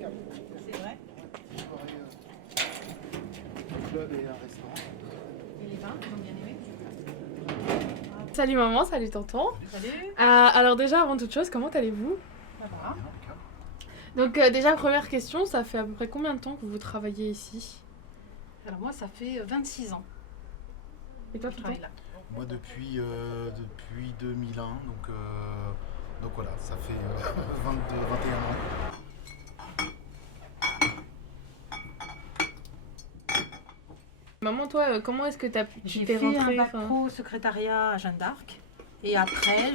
C'est vrai. Club et un restaurant. Et les vins, ils ont bien aimé. Salut maman, salut tonton. Salut. Alors déjà, avant toute chose, comment allez-vous? Ça va. Donc déjà, première question, ça fait à peu près combien de temps que vous travaillez ici? Alors moi, ça fait 26 ans Et toi, que je tonton? travaille là. Moi depuis 2001, donc voilà, ça fait 22, 21 ans. Maman, toi, comment est-ce que tu J'ai t'es fait un rentrée? bac pro secrétariat à Jeanne d'Arc. Et après,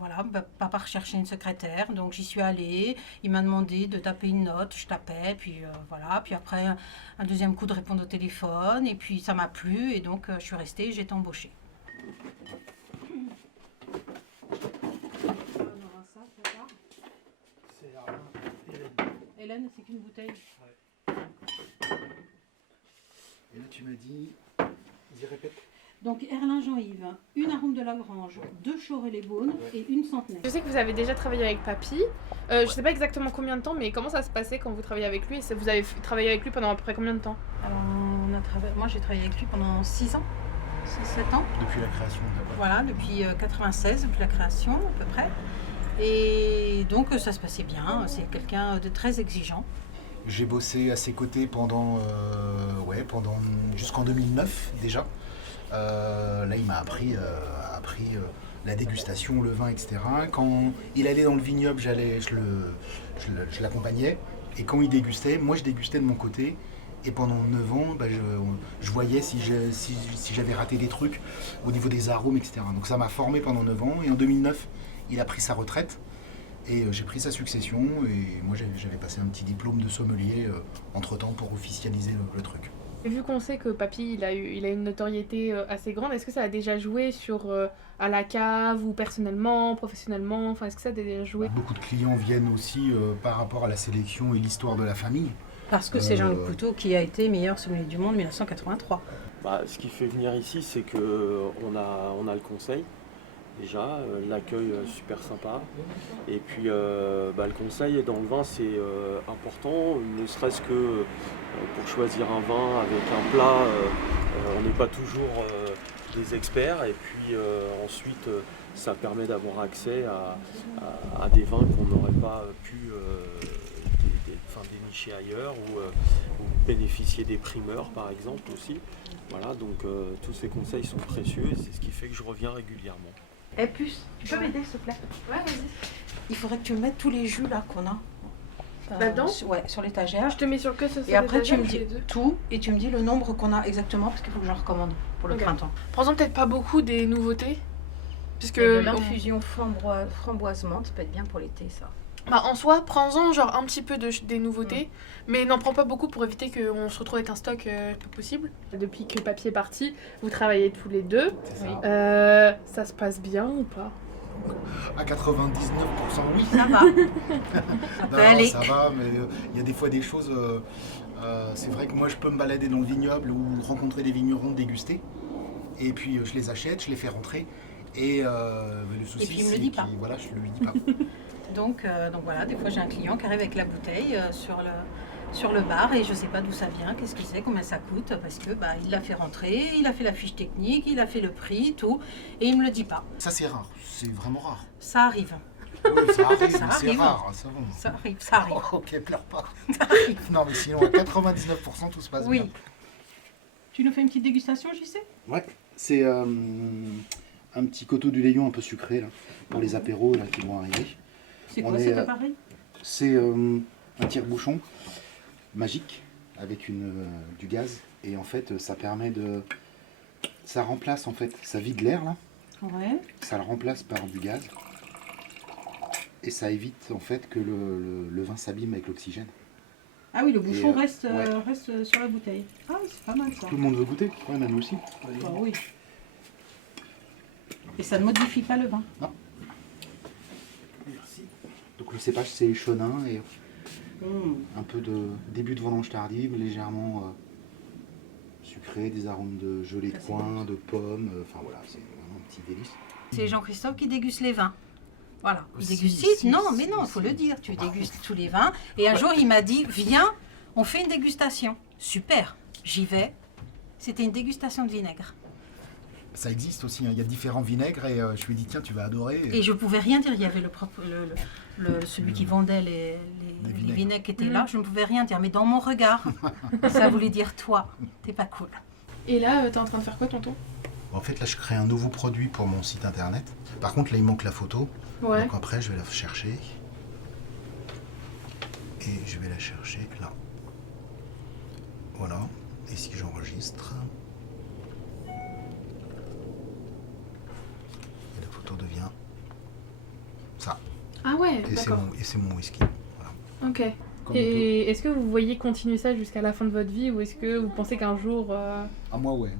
voilà, papa recherchait une secrétaire, donc j'y suis allée. Il m'a demandé de taper une note, je tapais, puis voilà. Puis après, un deuxième coup de répondre au téléphone, et puis ça m'a plu, et donc je suis restée et j'ai été embauchée. Hélène, c'est qu'une bouteille. Et là tu m'as dit, dis répète. Donc Erlin Jean-Yves, une arôme de la Grange, 2 Choré-les-Beaunes et une Centenaire. Je sais que vous avez déjà travaillé avec papy. Je sais pas exactement combien de temps, mais comment ça se passait quand vous travailliez avec lui? Vous avez travaillé avec lui pendant à peu près combien de temps? Alors, moi j'ai travaillé avec lui pendant 6 ans, 6-7 ans. Depuis la création de la boîte. Voilà, depuis 96, depuis la création à peu près. Et donc ça se passait bien, c'est quelqu'un de très exigeant. J'ai bossé à ses côtés pendant jusqu'en 2009 déjà. Là, il m'a appris la dégustation, le vin, etc. Quand il allait dans le vignoble, je l'accompagnais. Et quand il dégustait, moi je dégustais de mon côté. Et pendant 9 ans, je voyais si j'avais raté des trucs au niveau des arômes, etc. Donc ça m'a formé pendant 9 ans. Et en 2009, il a pris sa retraite. Et j'ai pris sa succession. Et moi, j'avais passé un petit diplôme de sommelier entre-temps pour officialiser le truc. Et vu qu'on sait que papy, il a une notoriété assez grande, est-ce que ça a déjà joué à la cave ou personnellement, professionnellement? Enfin, est-ce que ça a déjà joué? Beaucoup de clients viennent aussi par rapport à la sélection et l'histoire de la famille. Parce que c'est Jean-Luc Couteau qui a été meilleur sommelier du monde en 1983. Ce qui fait venir ici, c'est qu'on a le conseil, déjà, l'accueil super sympa. Et puis le conseil dans le vin, c'est important, ne serait-ce que pour choisir un vin avec un plat, on n'est pas toujours des experts. Et puis ensuite, ça permet d'avoir accès à des vins qu'on n'aurait pas pu dénicher ailleurs ou bénéficier des primeurs par exemple aussi. Voilà, donc tous ces conseils sont précieux et c'est ce qui fait que je reviens régulièrement. Et plus, tu peux m'aider s'il te plaît? Ouais, vas-y. Il faudrait que tu me mettes tous les jus là qu'on a. Là-dedans? Ouais, sur l'étagère. Je te mets sur que ce Et après tu me dis tout et tu me dis le nombre qu'on a exactement parce qu'il faut que j'en recommande pour le printemps. Prends-en peut-être pas beaucoup des nouveautés. Puisque De l'infusion framboise menthe, ça peut être bien pour l'été ça. En soi, prends-en genre un petit peu des nouveautés, mais n'en prends pas beaucoup pour éviter qu'on se retrouve avec un stock pas possible. Depuis que papy est parti, vous travaillez tous les deux. C'est ça. Oui. Ça se passe bien ou pas? À 99%, oui. Ça va. Ça peut aller. Ça va, mais il y a des fois des choses. C'est vrai que moi, je peux me balader dans le vignoble ou rencontrer des vignerons, déguster. Et puis, je les achète, je les fais rentrer. Et le souci, Et puis, il me le c'est dit pas. Voilà, je ne lui dis pas. Donc voilà, des fois j'ai un client qui arrive avec la bouteille sur le bar et je sais pas d'où ça vient, qu'est-ce que c'est, combien ça coûte, parce que il l'a fait rentrer, il a fait la fiche technique, il a fait le prix, tout, et il me le dit pas. Ça, c'est rare. C'est vraiment rare. Ça arrive. Oui, ça arrive, Ça mais c'est arrive. rare. Ça va. Ça arrive, ça arrive. Oh, ok, pleure pas. Ça arrive. Non, mais sinon, à 99%, tout se passe Oui. bien. Tu nous fais une petite dégustation, JC? Ouais, c'est un petit coteau du Léon un peu sucré, là, pour les apéros là, qui vont arriver. C'est quoi cet appareil? C'est un tire-bouchon magique avec du gaz. Et en fait, ça permet de... Ça remplace, en fait, ça vide l'air, là. Ouais. Ça le remplace par du gaz. Et ça évite, en fait, que le vin s'abîme avec l'oxygène. Ah oui, le bouchon reste ouais. sur la bouteille. Ah oui, c'est pas mal ça. Tout le monde veut goûter? Ouais, Manu aussi. Bah oui. Et ça ne modifie pas le vin? Non. Merci. Donc le cépage, c'est Chenin et un peu de début de vendange tardive, légèrement sucré, des arômes de gelée de coin, de pommes. Enfin voilà, c'est vraiment un petit délice. C'est Jean-Christophe qui déguste les vins. Voilà, il Si, déguste. si, Non, si, mais non, il si. faut le dire. Tu Bah, dégustes tous les vins. Et un jour, il m'a dit, viens, on fait une dégustation. Super, j'y vais. C'était une dégustation de vinaigre. Ça existe aussi, hein. Il y a différents vinaigres et je lui ai dit tiens, tu vas adorer. Et je pouvais rien dire. Il y avait celui qui vendait les vinaigres. vinaigres qui étaient là. Je ne pouvais rien dire. Mais dans mon regard, ça voulait dire toi, t'es pas cool. Et là, t'es en train de faire quoi, tonton? En fait, là, je crée un nouveau produit pour mon site internet. Par contre, là, il manque la photo. Ouais. Donc après, je vais la chercher. Et je vais la chercher là. Voilà. Et si j'enregistre. Et la photo devient ça. Ah ouais, Et c'est d'accord. mon whisky. Voilà. Ok. Comme Et est-ce que vous voyez continuer ça jusqu'à la fin de votre vie ou est-ce que vous pensez qu'un jour... Ah, moi, ouais.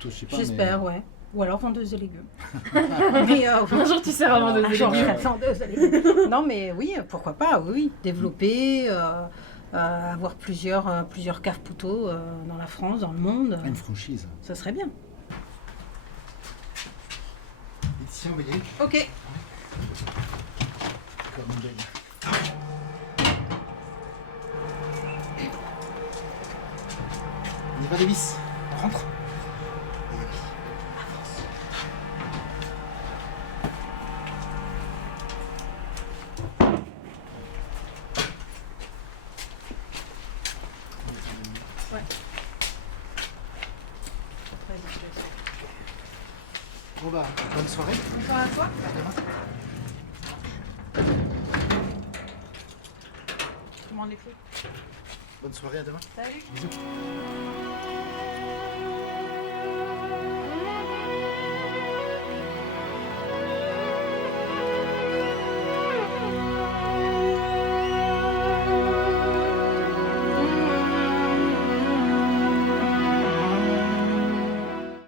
Toi, je sais pas, J'espère, mais- ouais. Ou alors vendeuse de légumes. Mais oui. Un jour tu seras vendeuse de Un jour, je légumes. serai vendeuse de légumes. Non, mais oui, pourquoi pas, oui. Développer, avoir plusieurs caves poteaux dans la France, dans le monde, Ah, une franchise. ça serait bien. Laetitia, vous voyez Ok. comme une belle. On y va, Davis. On rentre. Bon bah, bonne soirée. Bonsoir à toi. À demain. Comment on les fait? Bonne soirée, à demain. Salut. Bisous.